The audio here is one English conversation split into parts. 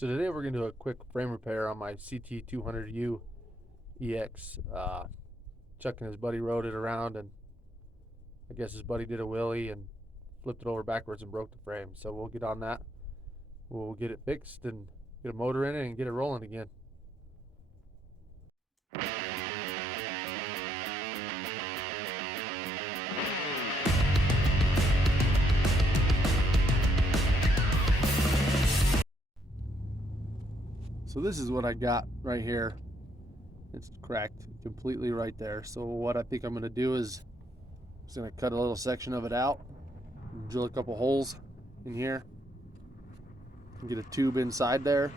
So today we're going to do a quick frame repair on my CT200U-EX. Chuck and his buddy rode it around, and I guess his buddy did a wheelie and flipped it over backwards and broke the frame. So we'll get on that. We'll get it fixed and get a motor in it and get it rolling again. So this is what I got right here. It's cracked completely right there. So what I think I'm going to do is I'm just going to cut a little section of it out, drill a couple holes in here, and get a tube inside there,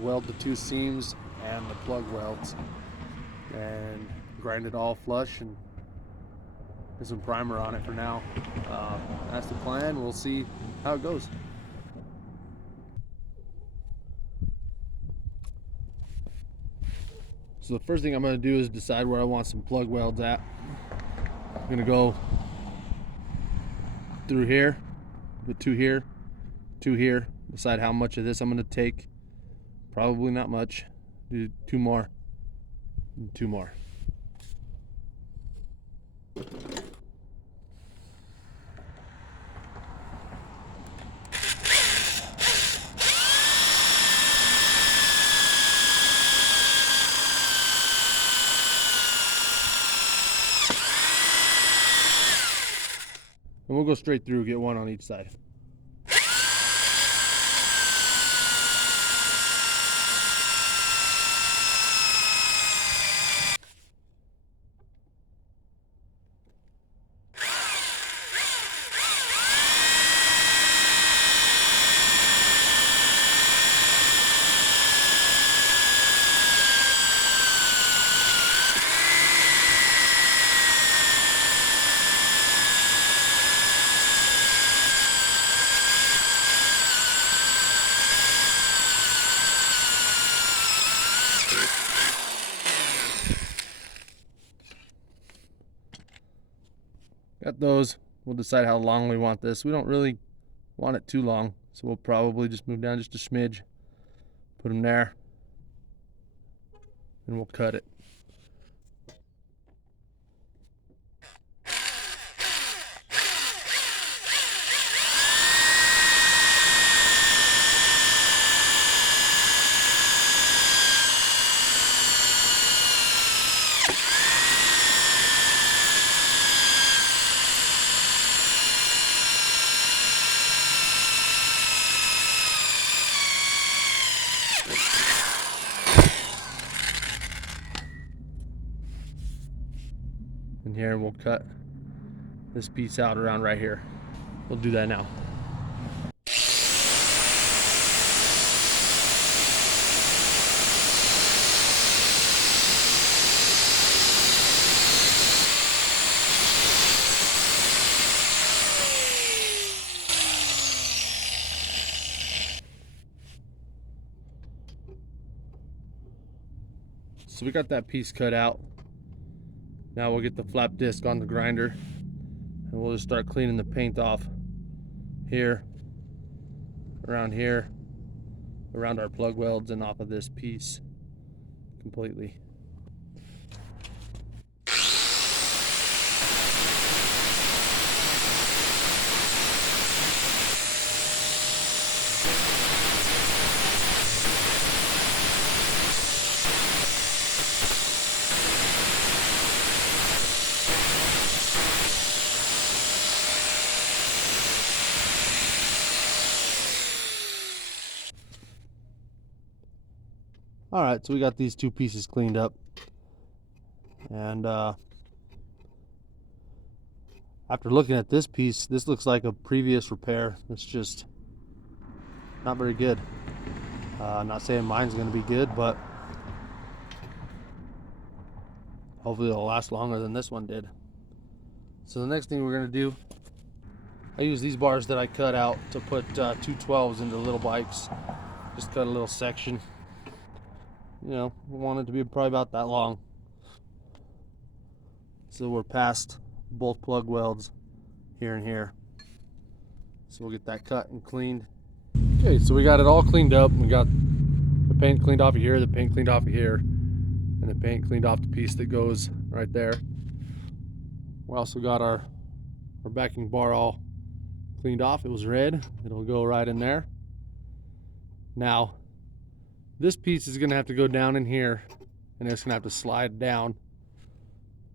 weld the two seams and the plug welds, and grind it all flush and put some primer on it for now. That's the plan. We'll see how it goes. So the first thing I'm going to do is decide where I want some plug welds at. I'm going to go through here, put two here, decide how much of this I'm going to take. Probably not much. Do two more, and two more. And we'll go straight through, get one on each side. Got those. We'll decide how long we want this. We don't really want it too long, so we'll probably just move down just a smidge, put them there, and we'll cut it. And here we'll cut this piece out around right here. We'll do that now. So we got that piece cut out. Now we'll get the flap disc on the grinder and we'll just start cleaning the paint off here, around our plug welds, and off of this piece completely. Alright, so we got these two pieces cleaned up, and after looking at this piece, this looks like a previous repair. It's just not very good. I'm not saying mine's going to be good, but hopefully it'll last longer than this one did. So the next thing we're going to do, I use these bars that I cut out to put 212s into little bikes. Just cut a little section. You know, we want it to be probably about that long. So we're past both plug welds here and here. So we'll get that cut and cleaned. Okay, so we got it all cleaned up. We got paint cleaned off of here, the paint cleaned off of here, and the paint cleaned off the piece that goes right there. We also got our backing bar all cleaned off. It was red. It'll go right in there. Now, this piece is gonna have to go down in here, and it's gonna have to slide down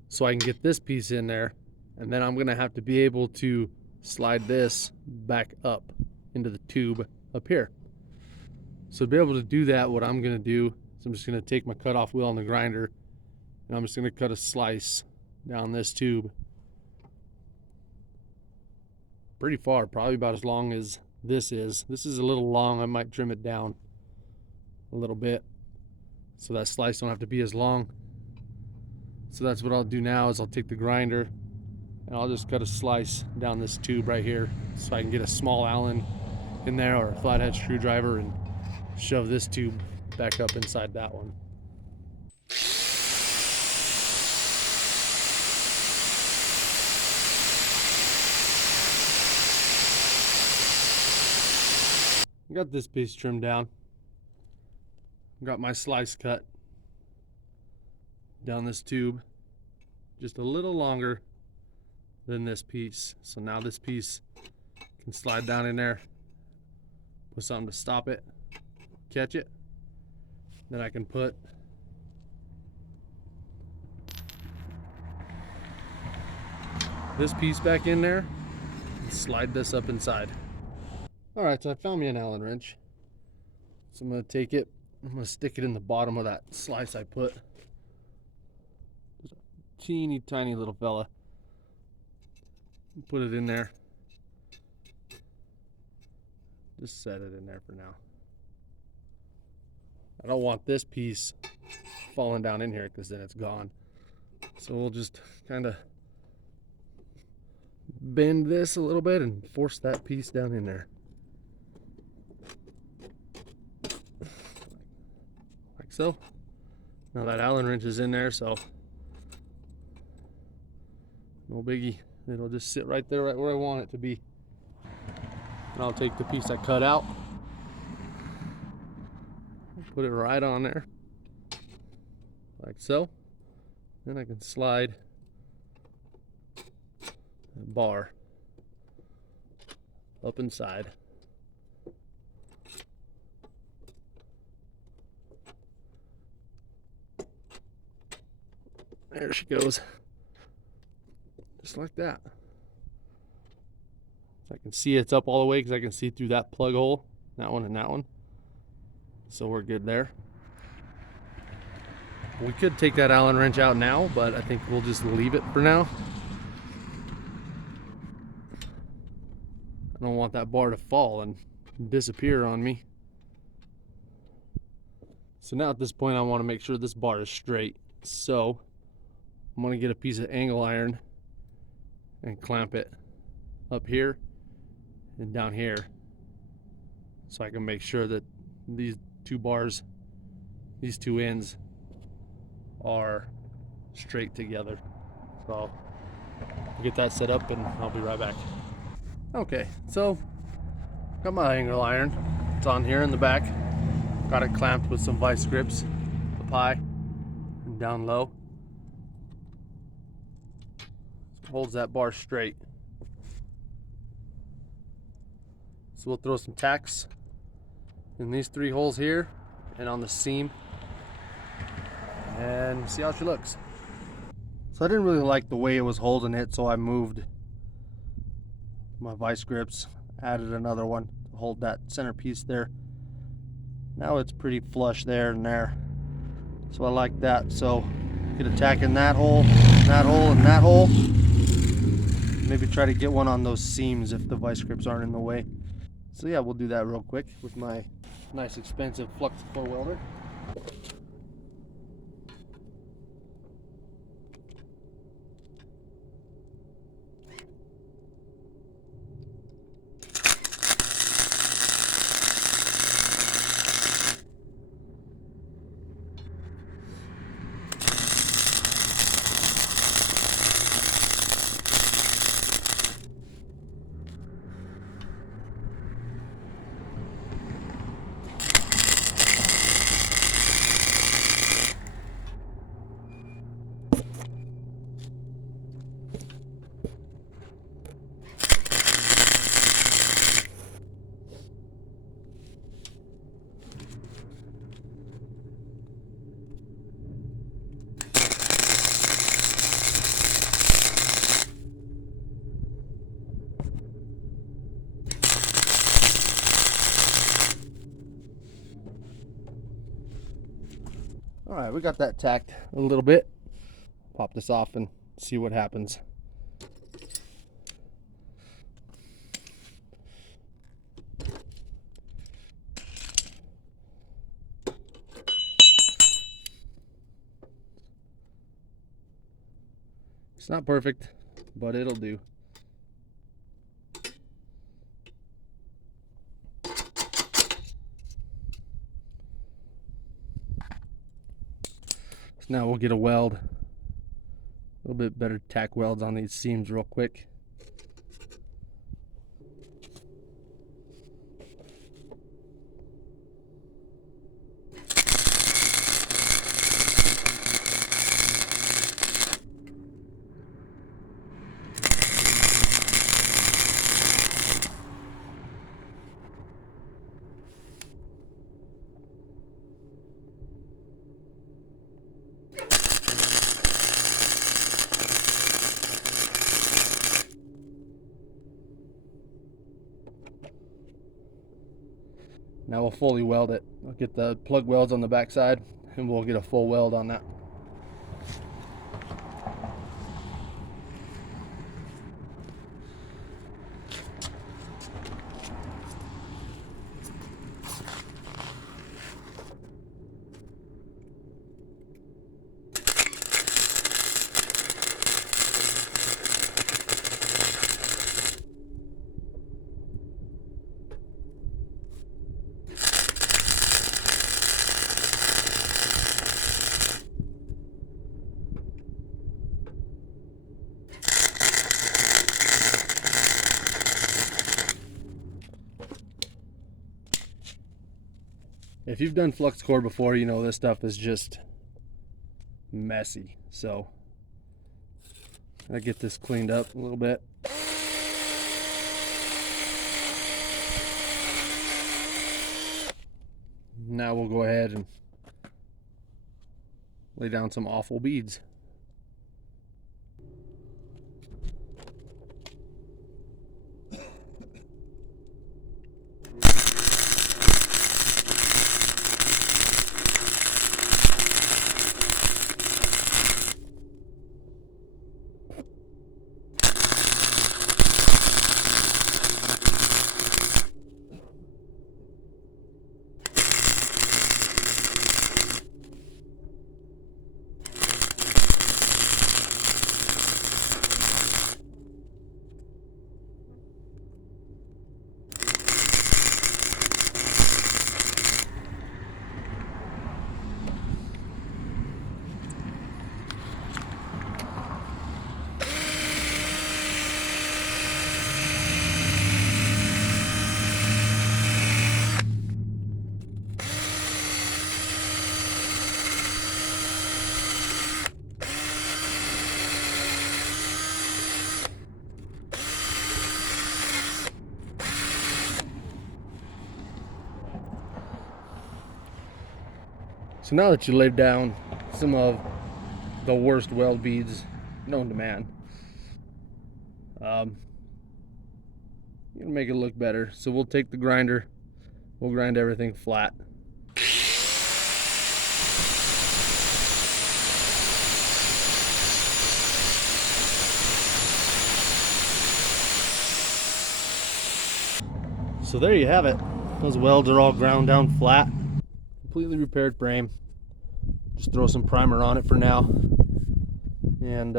so I can get this piece in there, and then I'm gonna have to be able to slide this back up into the tube up here. So to be able to do that, what I'm gonna do is I'm just gonna take my cutoff wheel on the grinder, and I'm just gonna cut a slice down this tube pretty far, probably about as long as this is. This is a little long. I might trim it down a little bit so that slice don't have to be as long. So that's what I'll do now, is I'll take the grinder and I'll just cut a slice down this tube right here so I can get a small Allen in there or a flathead screwdriver and shove this tube back up inside that one. Got this piece trimmed down. Got my slice cut down this tube, just a little longer than this piece. So now this piece can slide down in there, put something to stop it, catch it. Then I can put this piece back in there and slide this up inside. All right, so I found me an Allen wrench. So I'm gonna take it, I'm gonna stick it in the bottom of that slice I put. There's a teeny tiny little fella. Put it in there. Just set it in there for now. I don't want this piece falling down in here because then it's gone. So we'll just kind of bend this a little bit and force that piece down in there. Like so. Now that Allen wrench is in there, so no biggie. It'll just sit right there, right where I want it to be. And I'll take the piece I cut out, put it right on there, like so. Then I can slide the bar up inside. There she goes. Just like that. So I can see it's up all the way because I can see through that plug hole, that one and that one. So we're good there. We could take that Allen wrench out now, but I think we'll just leave it for now. I don't want that bar to fall and disappear on me. So now at this point I want to make sure this bar is straight. So I'm going to get a piece of angle iron and clamp it up here and down here so I can make sure that these two bars, these two ends are straight together. So I'll get that set up and I'll be right back. Okay, so got my angle iron. It's on here in the back. Got it clamped with some vice grips up high and down low. Holds that bar straight. So we'll throw some tacks in these three holes here and on the seam and see how she looks. So I didn't really like the way it was holding it, so I moved my vice grips, added another one to hold that centerpiece there. Now it's pretty flush there and there, so I like that. So get a tack in that hole, that hole, and that hole. Maybe try to get one on those seams if the vice grips aren't in the way. So yeah, we'll do that real quick with my nice expensive flux core welder. All right, we got that tacked a little bit. Pop this off and see what happens. It's not perfect, but it'll do. So now we'll get a weld. A little bit better tack welds on these seams real quick. Now we'll fully weld it. I'll get the plug welds on the back side and we'll get a full weld on that. If you've done flux core before, you know this stuff is just messy. So I get this cleaned up a little bit. Now we'll go ahead and lay down some awful beads. So now that you laid down some of the worst weld beads known to man, you're gonna make it look better. So we'll take the grinder, we'll grind everything flat. So there you have it. Those welds are all ground down flat. Completely repaired frame. Just throw some primer on it for now and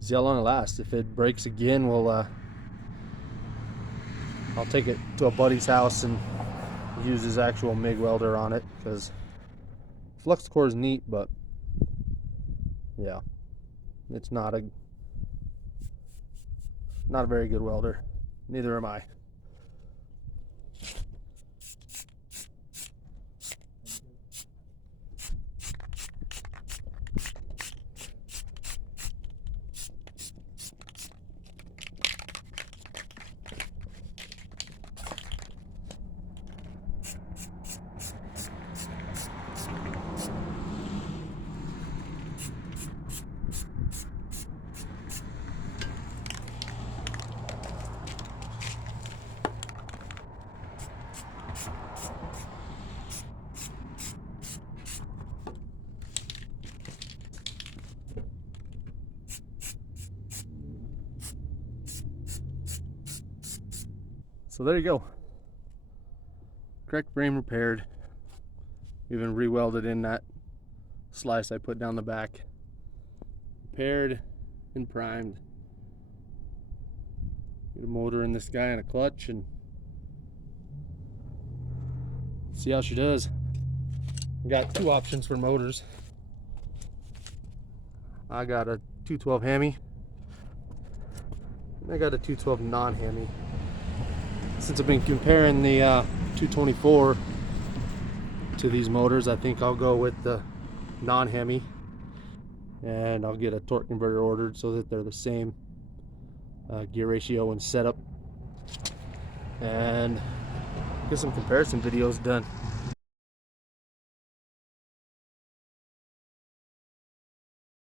see how long it lasts. If it breaks again, we'll I'll take it to a buddy's house and use his actual MIG welder on it, because flux core is neat, but yeah, it's not a very good welder. Neither am I. So there you go. Correct frame repaired. Even re-welded in that slice I put down the back. Repaired and primed. Get a motor in this guy and a clutch and see how she does. Got two options for motors. I got a 212 Hemi. I got a 212 Non Hemi. Since I've been comparing the 224 to these motors, I think I'll go with the Non Hemi, and I'll get a torque converter ordered so that they're the same gear ratio and setup, and get some comparison videos done.